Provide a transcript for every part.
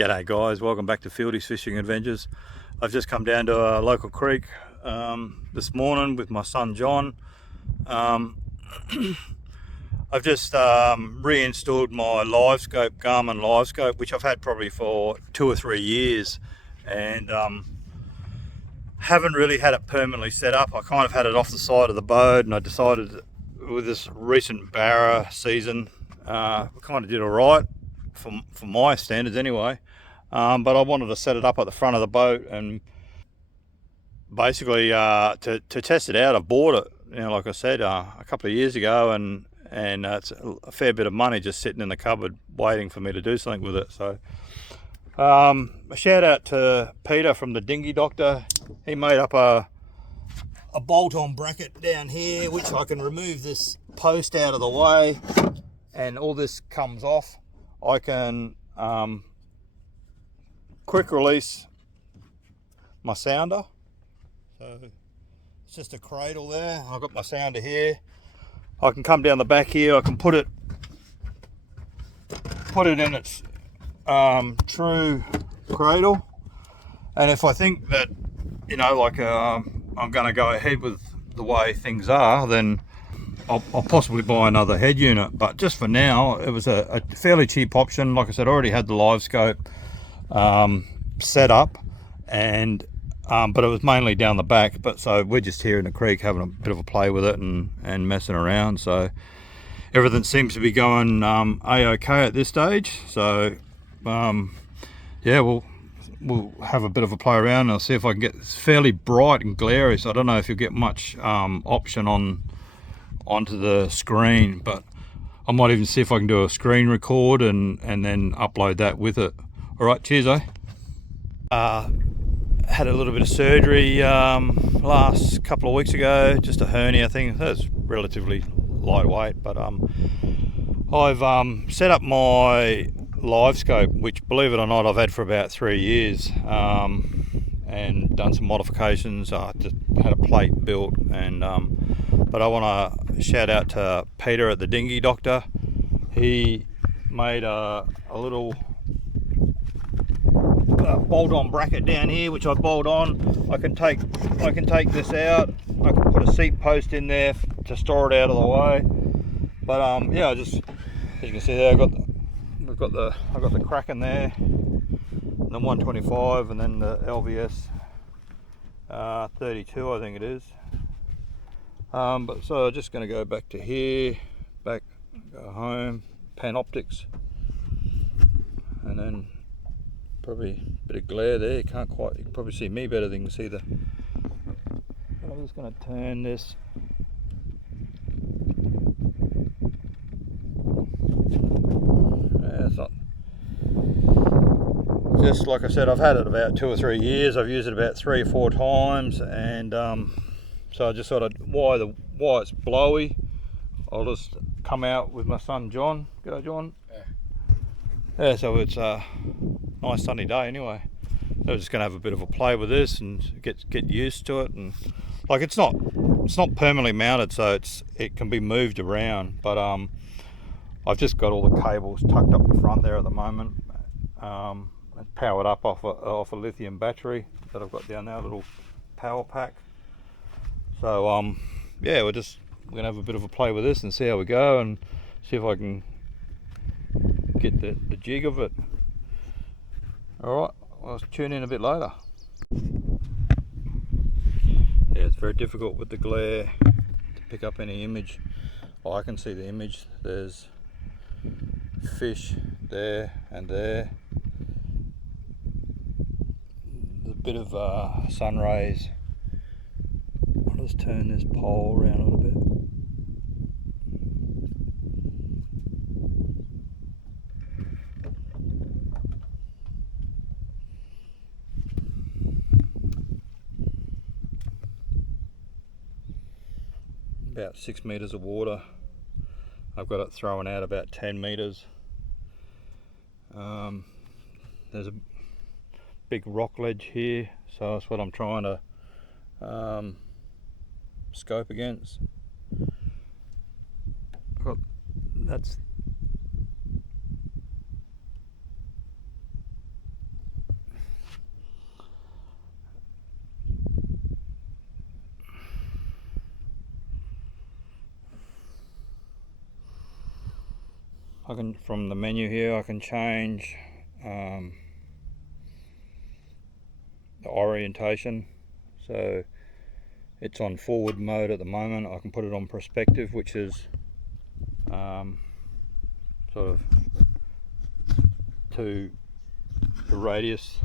G'day guys, welcome back to Fieldy's Fishing Adventures. I've just come down to a local creek this morning with my son John. I've just reinstalled my Livescope, Garmin Livescope, which I've had probably for 2 or 3 years, and haven't really had it permanently set up. I kind of had it off the side of the boat, and I decided with this recent Barra season, we kind of did alright for my standards anyway. But I wanted to set it up at the front of the boat, and basically to test it out. I bought it, like I said, a couple of years ago, and it's a fair bit of money just sitting in the cupboard waiting for me to do something with it. So a shout out to Peter from the Dinghy Doctor. He made up a bolt-on bracket down here, which I can remove this post out of the way, and all this comes off. I can quick release my sounder. So it's just a cradle there. I've got my sounder here. I can come down the back here. I can put it in its true cradle. And if I think that, I'm going to go ahead with the way things are, then I'll possibly buy another head unit. But just for now, it was a fairly cheap option. Like I said, I already had the Livescope set up, and but it was mainly down the back. But so we're just here in the creek having a bit of a play with it and messing around. So everything seems to be going a-okay at this stage. So yeah, we'll have a bit of a play around, and I'll see if I can get. It's fairly bright and glary, so I don't know if you'll get much option onto the screen, but I might even see if I can do a screen record and then upload that with it. All right, cheers, eh? Had a little bit of surgery last couple of weeks ago, just a hernia thing. That's relatively lightweight, but I've set up my Livescope, which, believe it or not, I've had for about 3 years, and done some modifications. I just had a plate built, and but I want to shout out to Peter at the Dinghy Doctor. He made a little bolt-on bracket down here, which I bolt on. I can take this out. I can put a seat post in there to store it out of the way. But yeah, just as you can see there, I got the Kraken there, and the 125, and then the LVS 32, I think it is. But so I'm just going to go back to here, go home, panoptics, and then probably a bit of glare there. You can probably see me better than you can see the. I'm just going to turn this. It's not. Just like I said, I've had it about 2 or 3 years. I've used it about 3 or 4 times, and so I just thought why it's blowy, I'll just come out with my son John. Go, John. Yeah, so it's a nice sunny day anyway. So we're just going to have a bit of a play with this and get used to it. And like it's not permanently mounted, so it can be moved around. But I've just got all the cables tucked up the front there at the moment. It's powered up off a lithium battery that I've got down there, a little power pack. So yeah, we're gonna have a bit of a play with this and see how we go, and see if I can get the jig of it. All right, I'll tune in a bit later. Yeah, it's very difficult with the glare to pick up any image. Oh, I can see the image. There's fish there and there. There's a bit of sun rays. I'll just turn this pole around a little bit. About 6 meters of water. I've got it throwing out about 10 meters. There's a big rock ledge here, so that's what I'm trying to scope against. Got, that's from the menu here, I can change the orientation. So it's on forward mode at the moment. I can put it on perspective, which is sort of to the radius.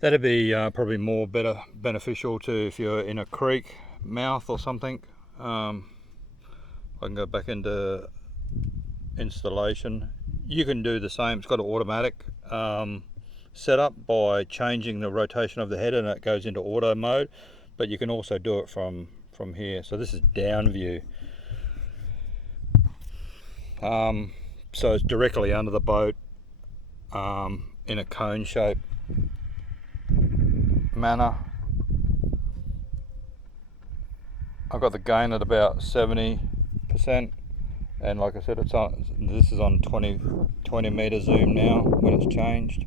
That'd be probably more beneficial to if you're in a creek mouth or something. I can go back into installation. You can do the same. It's got an automatic setup by changing the rotation of the head, and it goes into auto mode. But you can also do it from here. So this is down view. So it's directly under the boat in a cone shape manner. I've got the gain at about 70%, and like I said, it's on. This is on 20 meter zoom now when it's changed.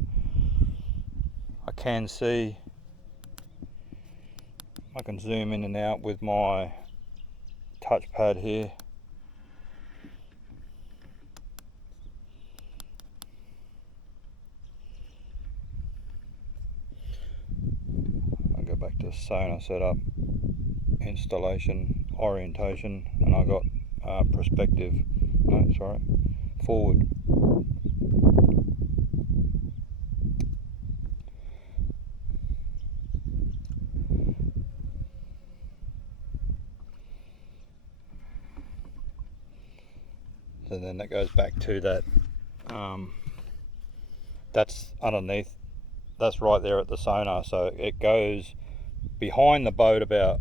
I can see. I can zoom in and out with my touchpad here. Back to sonar setup, installation, orientation, and I got perspective. No, sorry, forward. So then that goes back to that. That's underneath. That's right there at the sonar. So it goes behind the boat about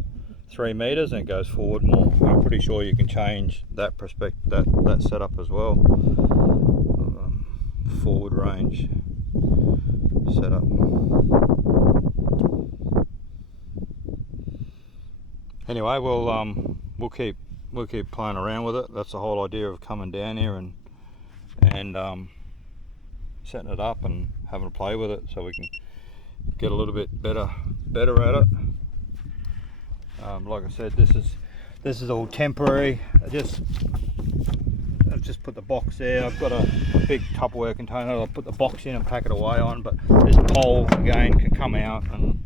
3 meters and it goes forward more. I'm pretty sure you can change that that setup as well. Forward range setup. Anyway, we'll keep playing around with it. That's the whole idea of coming down here and setting it up and having a play with it, so we can get a little bit better at it. Like I said, this is all temporary. I've just put the box there. I've got a big Tupperware container. I'll put the box in and pack it away on. But this pole again can come out, and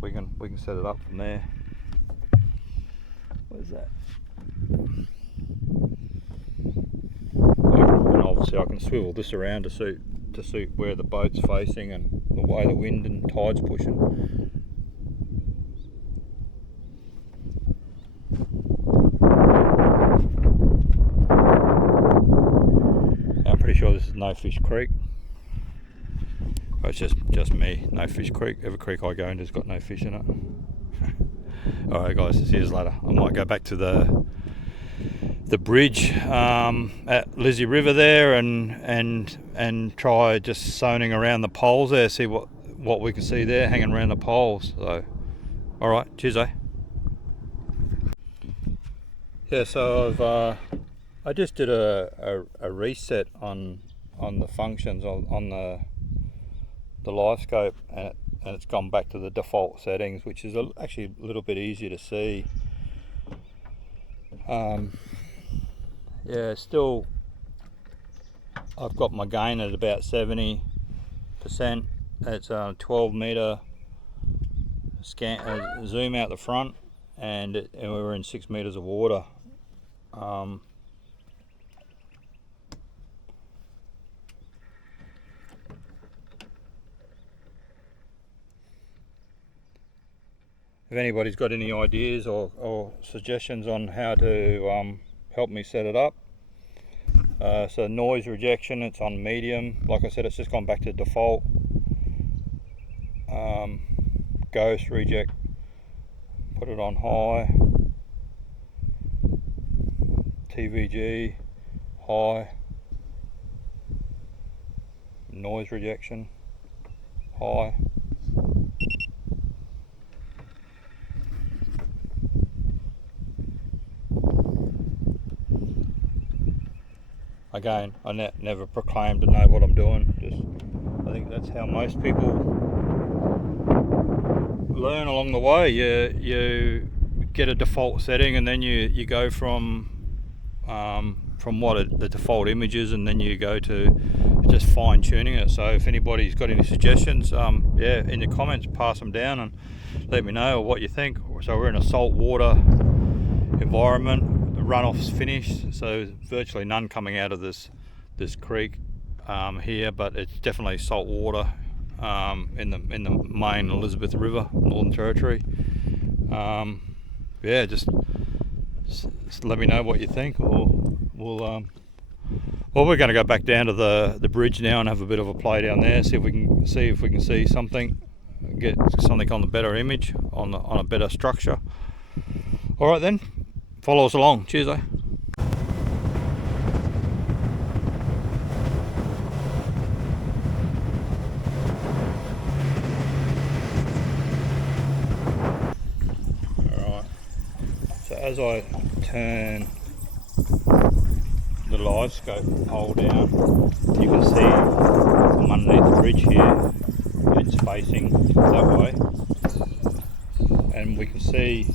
we can set it up from there. Where's that? And obviously, I can swivel this around to suit where the boat's facing and the way the wind and tide's pushing. I'm pretty sure this is No Fish Creek. Oh, it's just me, No Fish Creek. Every creek I go into has got no fish in it. Alright guys, see you later. I might go back to the bridge at Lizzie River there and try just soning around the poles there, see what we can see there hanging around the poles. So alright, cheers Yeah, so I just did a reset on the functions on the Livescope, and it's gone back to the default settings, which is actually a little bit easier to see. Yeah, still I've got my gain at about 70%. It's a 12 meter scan zoom out the front, and we're in 6 meters of water. If anybody's got any ideas or suggestions on how to help me set it up. So noise rejection, it's on medium. Like I said, it's just gone back to default. Ghost reject, put it on high. TVG, high. Noise rejection, high. Again, I never proclaim to know what I'm doing. I think that's how most people learn along the way. You get a default setting, and then you go from what the default image is, and then you go to just fine tuning it. So if anybody's got any suggestions, yeah, in the comments, pass them down and let me know what you think. So we're in a saltwater environment. The runoff's finished, so virtually none coming out of this creek here, but it's definitely salt water in the main Elizabeth River, Northern Territory. Yeah, just let me know what you think, or we'll we're going to go back down to the bridge now and have a bit of a play down there, see if we can see something, get something on the better image, on a better structure. All right then, follow us along. Cheers, eh? All right. So as I turn the Livescope pole down, you can see from underneath the bridge here, it's facing that way, and we can see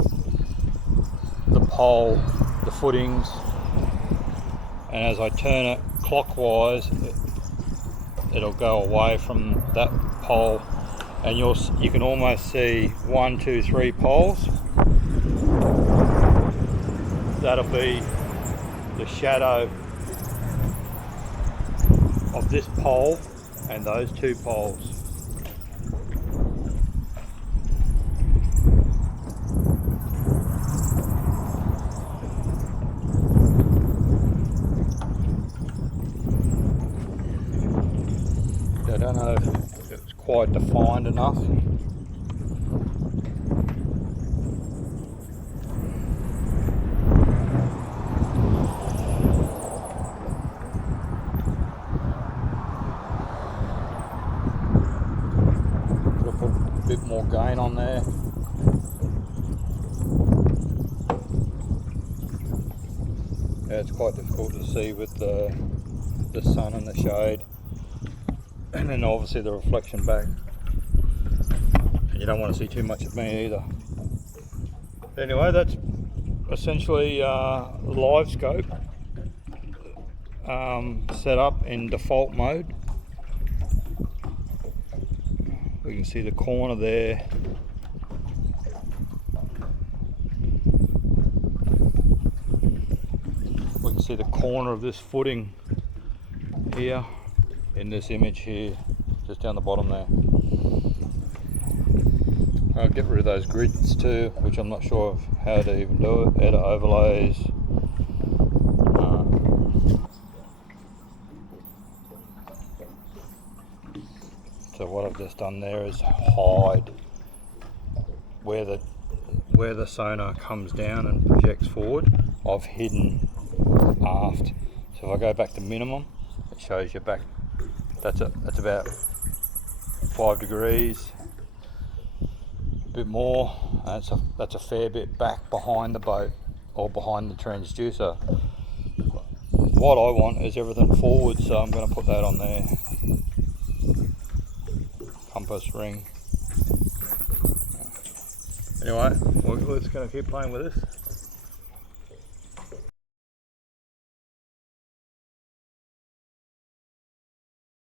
the pole, the footings, and as I turn it clockwise, it'll go away from that pole, and you can almost see 1, 2, 3 poles. That'll be the shadow of this pole and those 2 poles. I don't know if it's quite defined enough. Bit more gain on there. Yeah, it's quite difficult to see with the sun and the shade, and then obviously the reflection back, and you don't want to see too much of me either. Anyway, that's essentially Livescope set up in default mode. We can see the corner there. We can see the corner of this footing here in this image here, just down the bottom there. I'll get rid of those grids too, which I'm not sure of how to even do it. Edit overlays. So what I've just done there is hide where the sonar comes down and projects forward. I've hidden aft. So if I go back to minimum, it shows you back. That's about 5 degrees, a bit more. That's a fair bit back behind the boat or behind the transducer. What I want is everything forward, so I'm going to put that on there. Compass ring. Anyway, we're just going to keep playing with this.